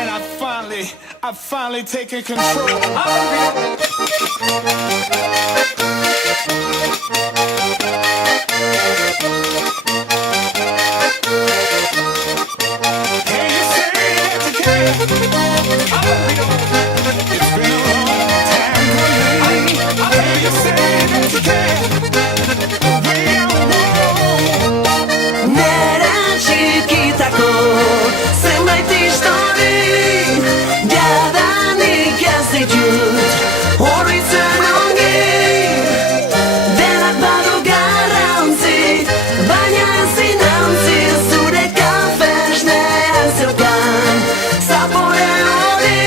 And I've finally taken control. Can you say that you care? It's been a long time coming. Can you say that you care? We are one. Nerazikitako zenbait histori jadanik ez ditut oroitzen ongi. Denak badu garrantzi, baina ezin hantzi zure kafesnean zeukan zapore hori.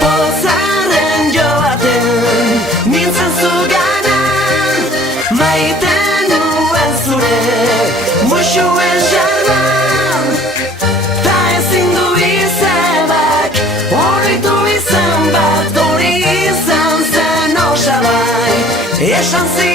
Pozarren joaten nintzen zugana, maiten nuen zure muxuen jardan. Ta ezin du izebak oroitu izan bat, hori izan zen osabai esan zi